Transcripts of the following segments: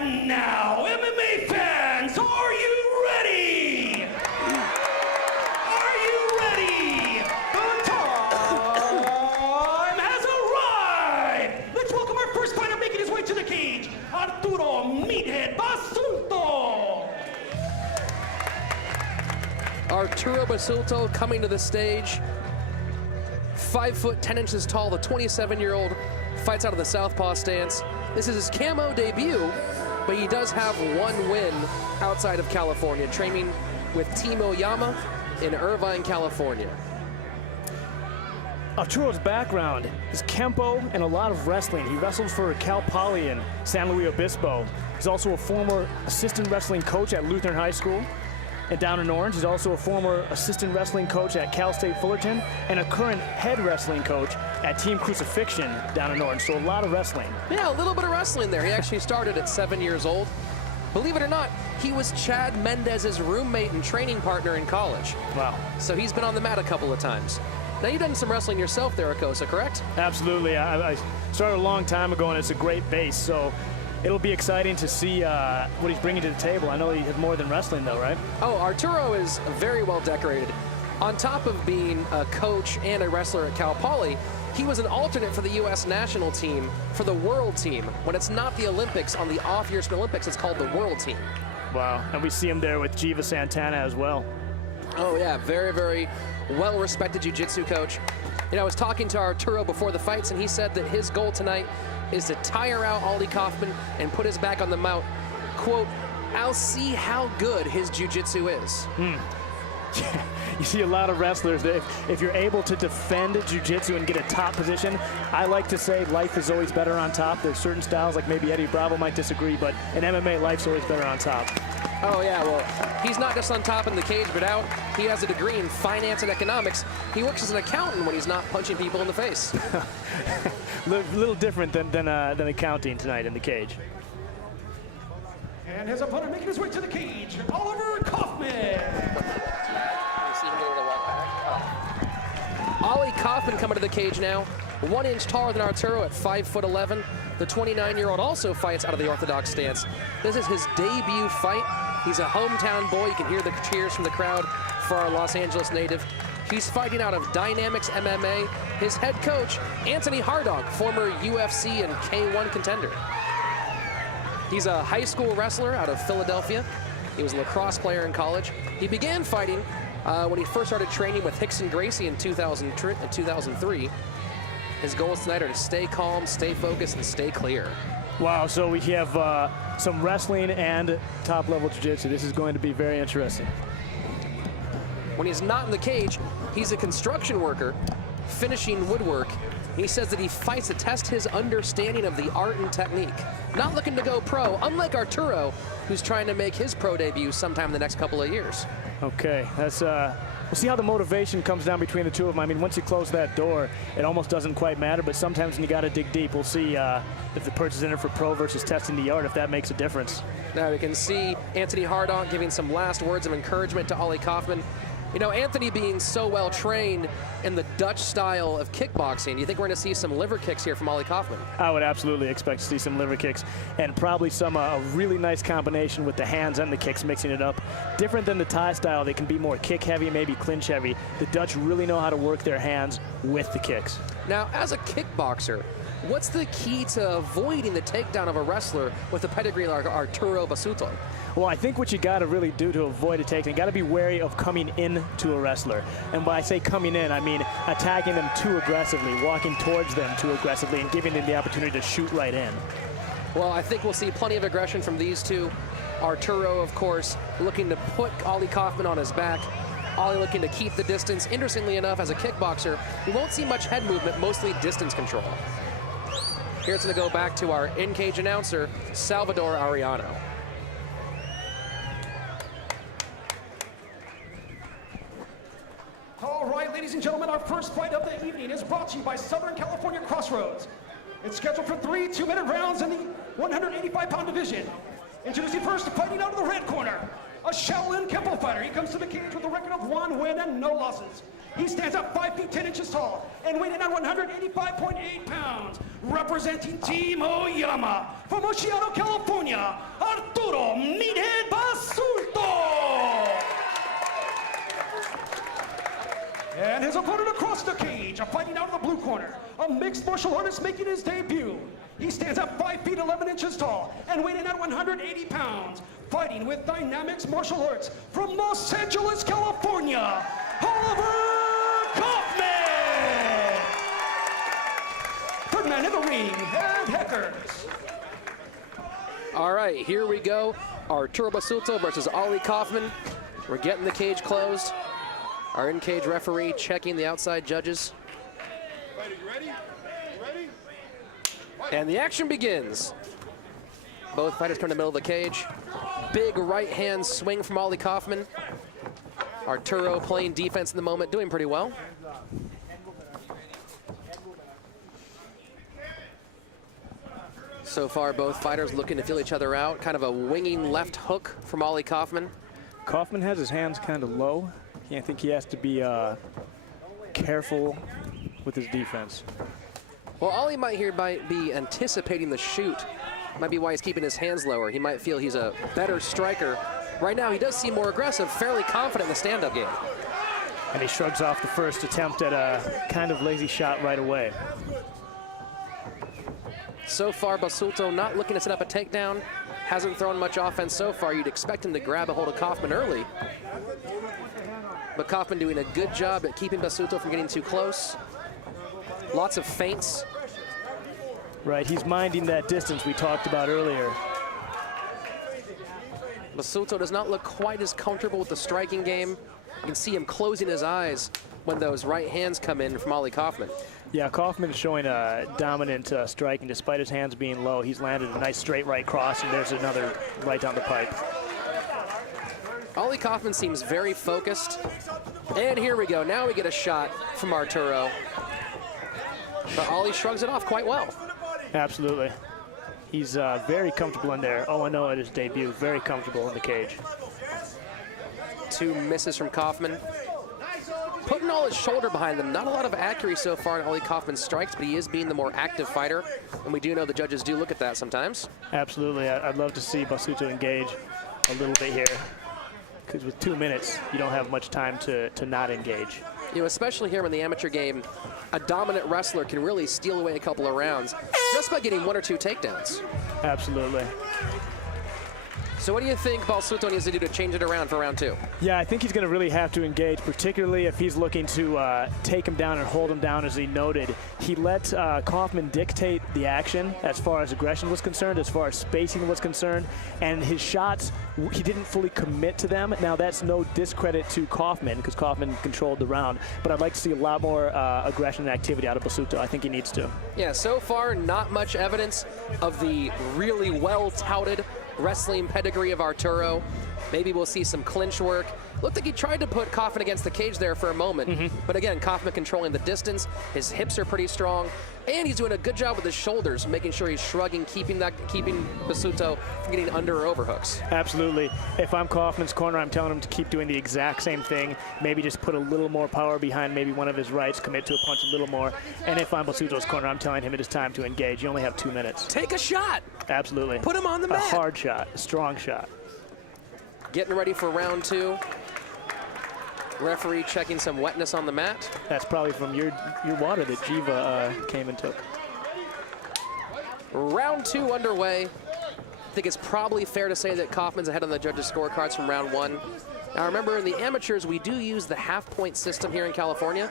And now, MMA fans, are you ready? Are you ready? The time has arrived! Let's welcome our first fighter making his way to the cage, Arturo Meathead Basulto! Arturo Basulto coming to the stage. 5 foot 10 inches tall, the 27-year-old fights out of the southpaw stance. This is his camo debut, but he does have one win outside of California, training with Team Oyama in Irvine, California. Arturo's background is Kempo and a lot of wrestling. He wrestled for Cal Poly in San Luis Obispo. He's also a former assistant wrestling coach at Lutheran High School and down in Orange. He's also a former assistant wrestling coach at Cal State Fullerton and a current head wrestling coach at Team Crucifixion down in Orange. So a lot of wrestling. Yeah, a little bit of wrestling there. He actually started at 7 years old. Believe it or not, he was Chad Mendez's roommate and training partner in college. Wow. So he's been on the mat a couple of times. Now, you've done some wrestling yourself there, Akosa, correct? Absolutely. I started a long time ago, and it's a great base. So it'll be exciting to see what he's bringing to the table. I know he has more than wrestling, though, right? Oh, Arturo is very well decorated. On top of being a coach and a wrestler at Cal Poly, he was an alternate for the U.S. national team for the World Team. When it's not the Olympics, on the off years from the Olympics, it's called the World Team. Wow, and we see him there with Jiva Santana as well. Oh yeah, very, very well-respected jiu-jitsu coach. You know, I was talking to Arturo before the fights, and he said that his goal tonight is to tire out Ollie Kaufmann and put his back on the mount. Quote, "I'll see how good his jiu-jitsu is." You see a lot of wrestlers that if you're able to defend jiu-jitsu and get a top position, I like to say life is always better on top. There's certain styles, like maybe Eddie Bravo might disagree, but in MMA, life's always better on top. Oh yeah, well, he's not just on top in the cage, but out. He has a degree in finance and economics. He works as an accountant when he's not punching people in the face. Little different than accounting tonight in the cage. And his opponent making his way to the cage, Oliver Kaufmann! Ollie Kaufmann coming to the cage now, 1 inch taller than Arturo at 5'11". The 29-year-old also fights out of the orthodox stance. This is his debut fight. He's a hometown boy. You can hear the cheers from the crowd for our Los Angeles native. He's fighting out of Dynamix MMA. His head coach, Anthony Hardog, former UFC and K1 contender. He's a high school wrestler out of Philadelphia. He was a lacrosse player in college. He began fighting when he first started training with Hickson Gracie in 2003. His goals tonight are to stay calm, stay focused, and stay clear. Wow, so we have some wrestling and top-level jiu-jitsu. This is going to be very interesting. When he's not in the cage, he's a construction worker finishing woodwork. He says that he fights to test his understanding of the art and technique. Not looking to go pro, unlike Arturo, who's trying to make his pro debut sometime in the next couple of years. Okay, that's we'll see how the motivation comes down between the two of them. I mean, once you close that door, it almost doesn't quite matter, but sometimes when you got to dig deep, we'll see if the person's in it for pro versus testing the art, if that makes a difference. Now we can see Anthony Hardog giving some last words of encouragement to Ollie Kaufmann. You know, Anthony being so well trained in the Dutch style of kickboxing, do you think we're going to see some liver kicks here from Ollie Kaufmann? I would absolutely expect to see some liver kicks and probably some a really nice combination with the hands and the kicks, mixing it up. Different than the Thai style, they can be more kick heavy, maybe clinch heavy. The Dutch really know how to work their hands with the kicks. Now, as a kickboxer, what's the key to avoiding the takedown of a wrestler with a pedigree like Arturo Basulto? Well, I think what you got to really do to avoid a takedown, you got to be wary of coming in to a wrestler. And when I say coming in, I mean attacking them too aggressively, walking towards them too aggressively, and giving them the opportunity to shoot right in. Well, I think we'll see plenty of aggression from these two. Arturo, of course, looking to put Ollie Kaufmann on his back. Ollie looking to keep the distance. Interestingly enough, as a kickboxer, we won't see much head movement, mostly distance control. Here it's going to go back to our in-cage announcer, Salvador Ariano. All right, ladies and gentlemen, our first fight of the evening is brought to you by Southern California Crossroads. It's scheduled for 3 2-minute rounds in the 185-pound division. Introducing first, fighting out of the red corner, a Shaolin Kempo fighter. He comes to the cage with a record of 1 win and no losses. He stands at 5 feet 10 inches tall and weighing at 185.8 pounds. Representing Team Oyama from Oceano, California, Arturo Meathead Basulto. And his opponent across the cage, fighting out of the blue corner, a mixed martial artist making his debut. He stands at 5 feet 11 inches tall and weighing at 180 pounds. Fighting with Dynamix martial arts from Los Angeles, California, Kaufmann! Third man in the ring, and Heckers. All right, here we go. Arturo Basulto versus Ali Kaufmann. We're getting the cage closed. Our in-cage referee checking the outside judges. And the action begins. Both fighters come to the middle of the cage. Big right hand swing from Ali Kaufmann. Arturo playing defense in the moment, doing pretty well. So far, both fighters looking to feel each other out. Kind of a winging left hook from Ali Kaufmann. Kaufmann has his hands kind of low. I think he has to be careful with his defense. Well, Ali might be anticipating the shoot. Might be why he's keeping his hands lower. He might feel he's a better striker. Right now, he does seem more aggressive, fairly confident in the stand-up game. And he shrugs off the first attempt at a kind of lazy shot right away. So far, Basulto not looking to set up a takedown. Hasn't thrown much offense so far. You'd expect him to grab a hold of Kaufmann early. But Kaufmann doing a good job at keeping Basulto from getting too close. Lots of feints. Right, he's minding that distance we talked about earlier. Basulto does not look quite as comfortable with the striking game. You can see him closing his eyes when those right hands come in from Ali Kaufmann. Yeah, Kaufmann is showing a dominant striking despite his hands being low. He's landed a nice straight right cross, and there's another right down the pipe. Ali Kaufmann seems very focused. And here we go. Now we get a shot from Arturo. But Ali shrugs it off quite well. Absolutely. He's very comfortable in there. 0-0 at his debut. Very comfortable in the cage. 2 misses from Kaufmann. Putting all his shoulder behind them. Not a lot of accuracy so far in Ali Kaufmann's strikes, but he is being the more active fighter. And we do know the judges do look at that sometimes. Absolutely. I'd love to see Basulto engage a little bit here. Because with 2 minutes, you don't have much time to not engage. You know, especially here in the amateur game, a dominant wrestler can really steal away a couple of rounds just by getting 1 or 2 takedowns. Absolutely. So what do you think Basulto needs to do to change it around for round 2? Yeah, I think he's going to really have to engage, particularly if he's looking to take him down and hold him down, as he noted. He let Kaufmann dictate the action as far as aggression was concerned, as far as spacing was concerned, and his shots, he didn't fully commit to them. Now, that's no discredit to Kaufmann, because Kaufmann controlled the round, but I'd like to see a lot more aggression and activity out of Basulto. I think he needs to. Yeah, so far, not much evidence of the really well-touted wrestling pedigree of Arturo. Maybe we'll see some clinch work. Looked like he tried to put Kaufmann against the cage there for a moment. But again, Kaufmann controlling the distance. His hips are pretty strong. And he's doing a good job with his shoulders, making sure he's shrugging, keeping Basulto from getting under or overhooks. Absolutely. If I'm Kaufmann's corner, I'm telling him to keep doing the exact same thing. Maybe just put a little more power behind maybe one of his rights, commit to a punch a little more. And if I'm Basulto's corner, I'm telling him it is time to engage. You only have 2 minutes. Take a shot. Absolutely. Put him on the mat. A hard shot, a strong shot. Getting ready for round 2. Referee checking some wetness on the mat. That's probably from your water that Jiva came and took. Round 2 underway. I think it's probably fair to say that Kaufmann's ahead on the judges' scorecards from round 1. Now remember, in the amateurs, we do use the half-point system here in California,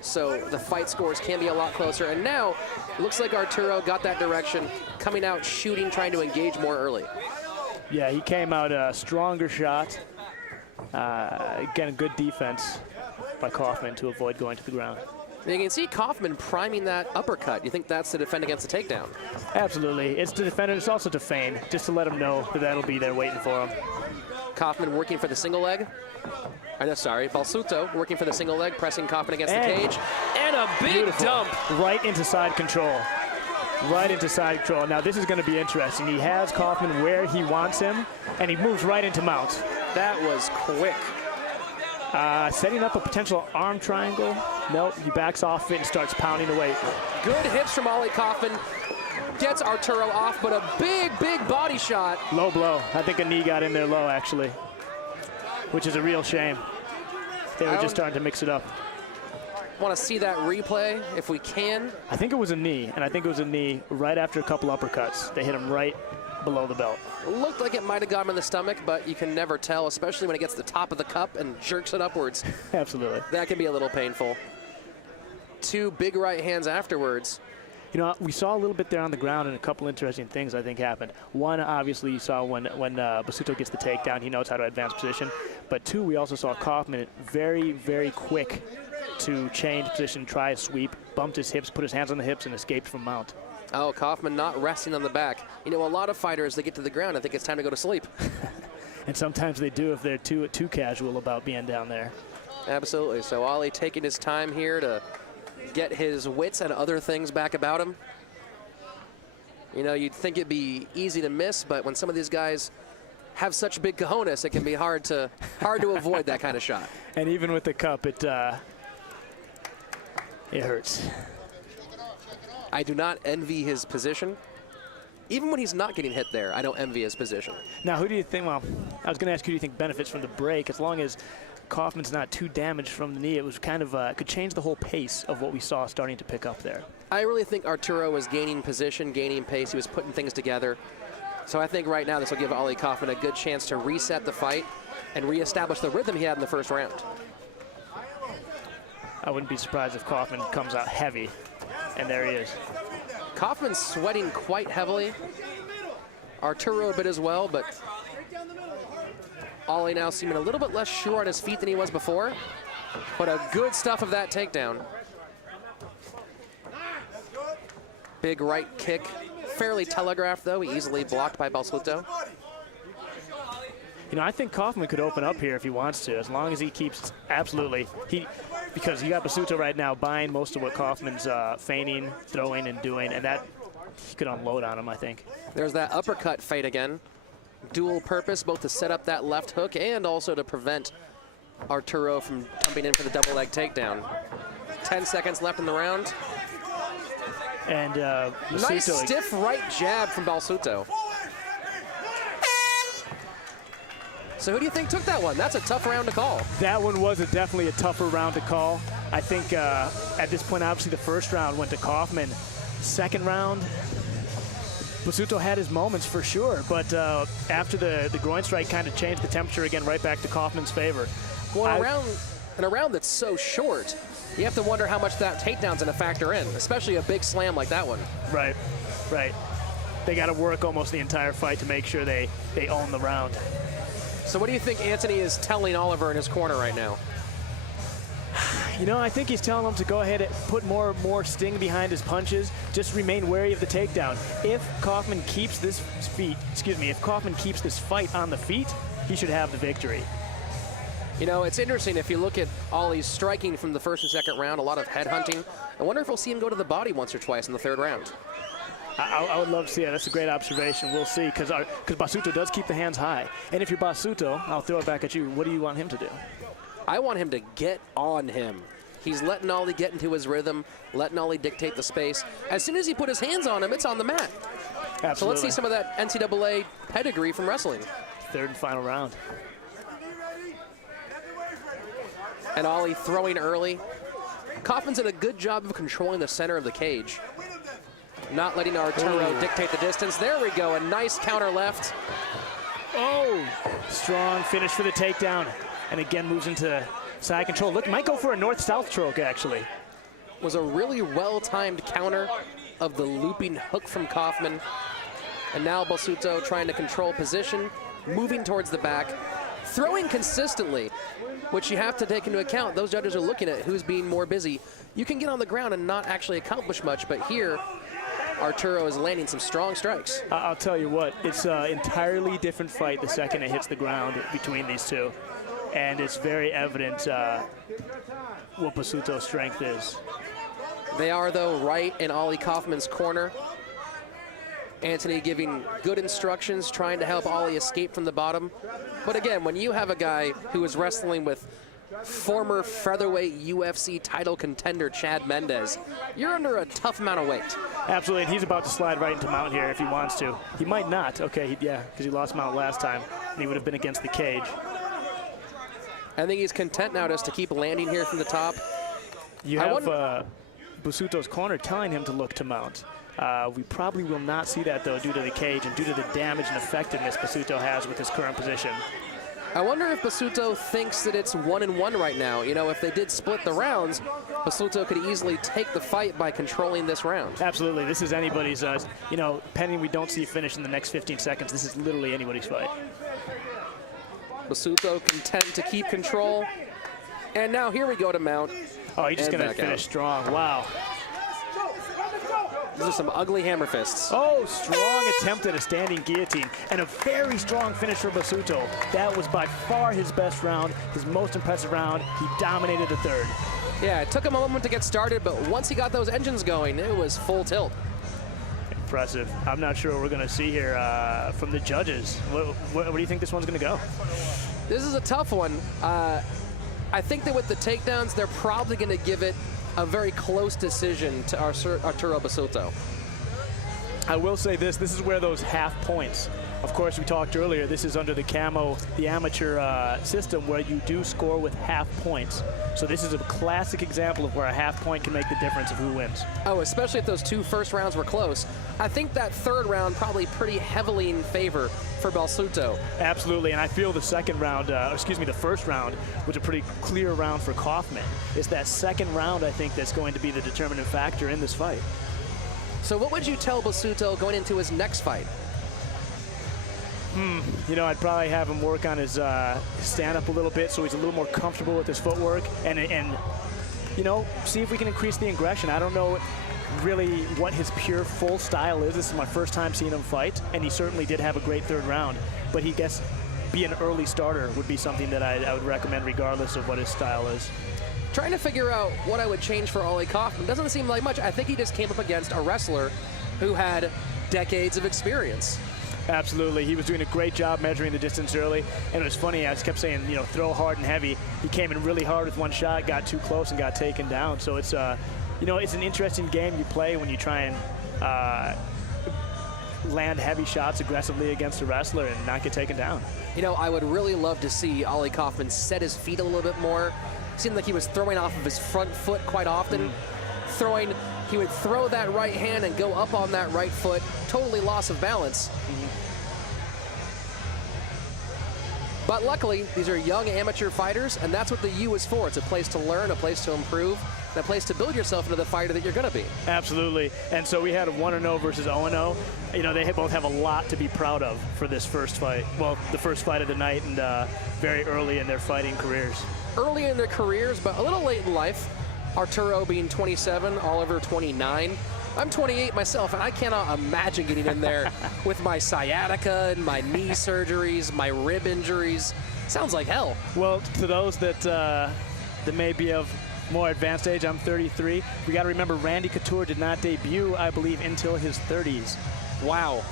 so the fight scores can be a lot closer. And now, it looks like Arturo got that direction, coming out, shooting, trying to engage more early. Yeah, he came out a stronger shot. Again, good defense by Kaufmann to avoid going to the ground. And you can see Kaufmann priming that uppercut. You think that's to defend against the takedown? Absolutely. It's to defend, and it's also to feign, just to let him know that that'll be there waiting for him. Kaufmann working for the single leg. Basulto working for the single leg, pressing Kaufmann against the cage. And a big dump. Right into side control. Right into side control. Now, this is going to be interesting. He has Kaufmann where he wants him, and he moves right into mount. That was quick. Setting up a potential arm triangle. Nope, he backs off it and starts pounding away. Good hips from Ollie Kaufmann. Gets Arturo off, but a big, big body shot. Low blow. I think a knee got in there low, actually, which is a real shame. They were just starting to mix it up. Want to see that replay if we can. I think it was a knee, and I think it was a knee right after a couple uppercuts. They hit him right below the belt. Looked like it might have got him in the stomach, but you can never tell, especially when it gets the top of the cup and jerks it upwards. Absolutely. That can be a little painful. Two big right hands afterwards. You know, we saw a little bit there on the ground, and a couple interesting things I think happened. One, obviously, you saw when Basulto gets the takedown, he knows how to advance position. But two, we also saw Kaufmann very, very quick to change position, try a sweep, bumped his hips, put his hands on the hips, and escaped from mount. Oh, Kaufmann not resting on the back. You know, a lot of fighters, they get to the ground and think it's time to go to sleep. And sometimes they do if they're too casual about being down there. Absolutely. So Ollie taking his time here to get his wits and other things back about him. You know, you'd think it'd be easy to miss, but when some of these guys have such big cojones, it can be hard to avoid that kind of shot. And even with the cup, it hurts. I do not envy his position. Even when he's not getting hit there, I don't envy his position. Now, who do you think, well, I was going to ask who do you think benefits from the break? As long as Kaufmann's not too damaged from the knee, it was kind of, could change the whole pace of what we saw starting to pick up there. I really think Arturo was gaining position, gaining pace. He was putting things together. So I think right now this will give Ollie Kaufmann a good chance to reset the fight and reestablish the rhythm he had in the first round. I wouldn't be surprised if Kaufmann comes out heavy. And there he is. Kaufmann's sweating quite heavily. Arturo a bit as well, but Ollie now seeming a little bit less sure on his feet than he was before. But a good stuff of that takedown. Big right kick. Fairly telegraphed, though. Easily blocked by Basulto. You know, I think Kaufmann could open up here if he wants to, as long as he keeps because you got Basulto right now buying most of what Kaufmann's feigning, throwing, and doing, and that he could unload on him, I think. There's that uppercut fight again. Dual purpose, both to set up that left hook and also to prevent Arturo from jumping in for the double leg takedown. 10 seconds left in the round. And nice stiff right jab from Basulto. So who do you think took that one? That's a tough round to call. That one was definitely a tougher round to call. I think at this point, obviously, the first round went to Kaufmann. Second round, Basulto had his moments for sure, but after the groin strike kind of changed the temperature again right back to Kaufmann's favor. Well, in a round that's so short, you have to wonder how much that takedown's going to factor in, especially a big slam like that one. Right, right. They got to work almost the entire fight to make sure they own the round. So what do you think Anthony is telling Oliver in his corner right now? You know, I think he's telling him to go ahead and put more sting behind his punches. Just remain wary of the takedown. If Kaufmann keeps this fight on the feet, he should have the victory. You know, it's interesting if you look at Ollie's striking from the first and second round, a lot of head hunting. I wonder if we'll see him go to the body once or twice in the third round. I would love to see it. That's a great observation. We'll see, because Basulto does keep the hands high. And if you're Basulto, I'll throw it back at you. What do you want him to do? I want him to get on him. He's letting Ollie get into his rhythm, letting Ollie dictate the space. As soon as he put his hands on him, it's on the mat. Absolutely. So let's see some of that NCAA pedigree from wrestling. Third and final round. And Ollie throwing early. Kaufmann's did a good job of controlling the center of the cage. Not letting Arturo dictate the distance. There we go, a nice counter left. Oh, strong finish for the takedown. And again moves into side control. Look, might go for a north-south stroke, actually. Was a really well-timed counter of the looping hook from Kaufmann. And now Basulto trying to control position, moving towards the back, throwing consistently, which you have to take into account. Those judges are looking at who's being more busy. You can get on the ground and not actually accomplish much, but here, Arturo is landing some strong strikes. I'll tell you what, it's an entirely different fight the second it hits the ground between these two. And it's very evident what Basulto's strength is. They are, though, right in Ollie Kaufmann's corner. Anthony giving good instructions, trying to help Ollie escape from the bottom. But again, when you have a guy who is wrestling with former featherweight UFC title contender Chad Mendes, you're under a tough amount of weight. Absolutely, and he's about to slide right into Mount here if he wants to. He might not. Okay, yeah, because he lost Mount last time, and he would have been against the cage. I think he's content now just to keep landing here from the top. You have Basulto's corner telling him to look to Mount. We probably will not see that, though, due to the cage and due to the damage and effectiveness Basulto has with his current position. I wonder if Basulto thinks that it's 1-1 right now. You know, if they did split the rounds, Basulto could easily take the fight by controlling this round. Absolutely. This is anybody's, you know, pending we don't see a finish in the next 15 seconds, this is literally anybody's fight. Basulto content to keep control. And now here we go to Mount. Oh, he's just going to finish strong. Wow. These are some ugly hammer fists. Oh, strong attempt at a standing guillotine, and a very strong finish for Basulto. That was by far his best round, his most impressive round. He dominated the third. Yeah, it took him a moment to get started, but once he got those engines going, it was full tilt. Impressive. I'm not sure what we're going to see here from the judges. What do you think this one's going to go? This is a tough one. I think that with the takedowns, they're probably going to give it a very close decision to Arturo Basulto. I will say this is where those half points, of course we talked earlier, this is under the camo, the amateur system where you do score with half points. So this is a classic example of where a half point can make the difference of who wins. Oh, especially if those two first rounds were close. I think that third round probably pretty heavily in favor for Basulto. Absolutely, and I feel the second round, the first round was a pretty clear round for Kaufmann. It's that second round, I think, that's going to be the determining factor in this fight. So what would you tell Basulto going into his next fight? You know, I'd probably have him work on his stand-up a little bit so he's a little more comfortable with his footwork and you know, see if we can increase the aggression. I don't know really what his pure full style is. This is my first time seeing him fight, and he certainly did have a great third round, but he gets be an early starter would be something that I would recommend regardless of what his style is. Trying to figure out what I would change for Ollie Kaufmann doesn't seem like much. I think he just came up against a wrestler who had decades of experience. Absolutely. He was doing a great job measuring the distance early. And it was funny, I just kept saying, you know, throw hard and heavy. He came in really hard with one shot, got too close and got taken down. So it's, you know, it's an interesting game you play when you try and land heavy shots aggressively against a wrestler and not get taken down. You know, I would really love to see Ollie Kaufmann set his feet a little bit more. It seemed like he was throwing off of his front foot quite often. He would throw that right hand and go up on that right foot, totally loss of balance. But luckily, these are young amateur fighters, and that's what the U is for. It's a place to learn, a place to improve, and a place to build yourself into the fighter that you're going to be. Absolutely. And so we had a 1-0 versus 0-0. You know, they both have a lot to be proud of for this first fight. Well, the first fight of the night and very early in their fighting careers. Early in their careers, but a little late in life. Arturo being 27, Oliver 29. I'm 28 myself, and I cannot imagine getting in there with my sciatica and my knee surgeries, my rib injuries. Sounds like hell. Well, to those that may be of more advanced age, I'm 33. We got to remember Randy Couture did not debut, I believe, until his 30s. Wow.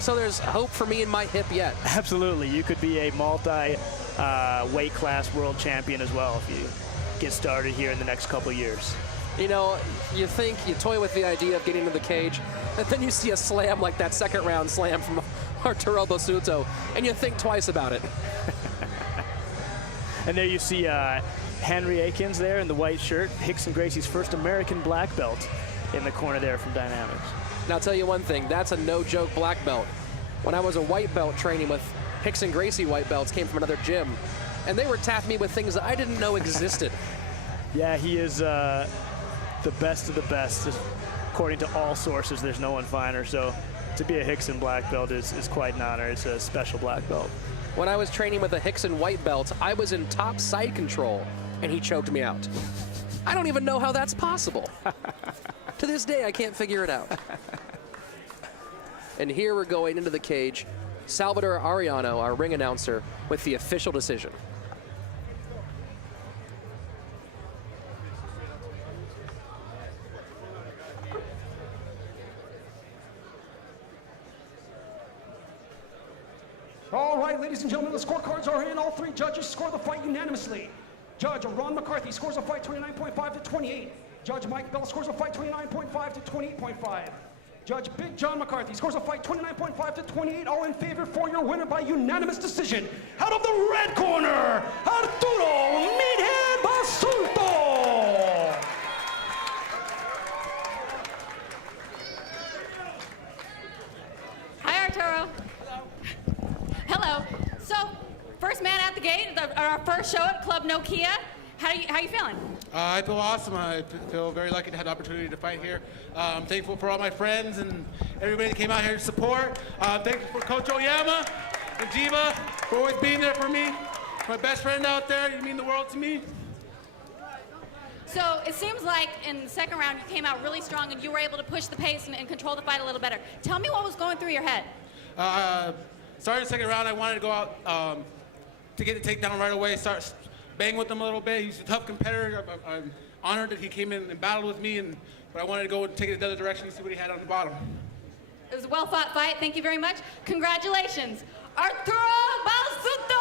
So there's hope for me in my hip yet. Absolutely. You could be a multi-weight class world champion as well if you get started here in the next couple years. You know, you toy with the idea of getting into the cage, and then you see a slam like that second round slam from Arturo Basulto, and you think twice about it. And there you see Henry Akins there in the white shirt, Rickson Gracie's first American black belt in the corner there from Dynamix. Now I'll tell you one thing, that's a no-joke black belt. When I was a white belt training with Rickson Gracie white belts, came from another gym, and they were tapping me with things that I didn't know existed. Yeah, he is the best of the best. According to all sources, there's no one finer. So to be a Rickson black belt is quite an honor. It's a special black belt. When I was training with a Rickson white belt, I was in top side control, and he choked me out. I don't even know how that's possible. To this day, I can't figure it out. And here we're going into the cage. Salvador Arellano, our ring announcer, with the official decision. All right, ladies and gentlemen, the scorecards are in. All three judges score the fight unanimously. Judge Ron McCarthy scores a fight 29.5 to 28. Judge Mike Bell scores a fight 29.5 to 28.5. Judge Big John McCarthy scores a fight 29.5 to 28, all in favor for your winner by unanimous decision. Out of the red corner, Arturo Meathead Basulto. Hi, Arturo. Hello. So, first man out the gate, our first show at Club Nokia. How you feeling? I feel awesome. I feel very lucky to have the opportunity to fight here. I'm thankful for all my friends and everybody that came out here to support. Thankful for Coach Oyama and Jiva for always being there for me. My best friend out there, you mean the world to me. So, it seems like in the second round you came out really strong and you were able to push the pace and control the fight a little better. Tell me what was going through your head. Starting the second round, I wanted to go out to get the takedown right away, start bang with him a little bit. He's a tough competitor. I'm honored that he came in and battled with me, but I wanted to go and take it the other direction and see what he had on the bottom. It was a well-fought fight. Thank you very much. Congratulations, Arturo Basulto!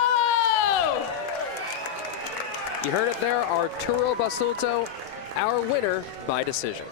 You heard it there, Arturo Basulto, our winner by decision.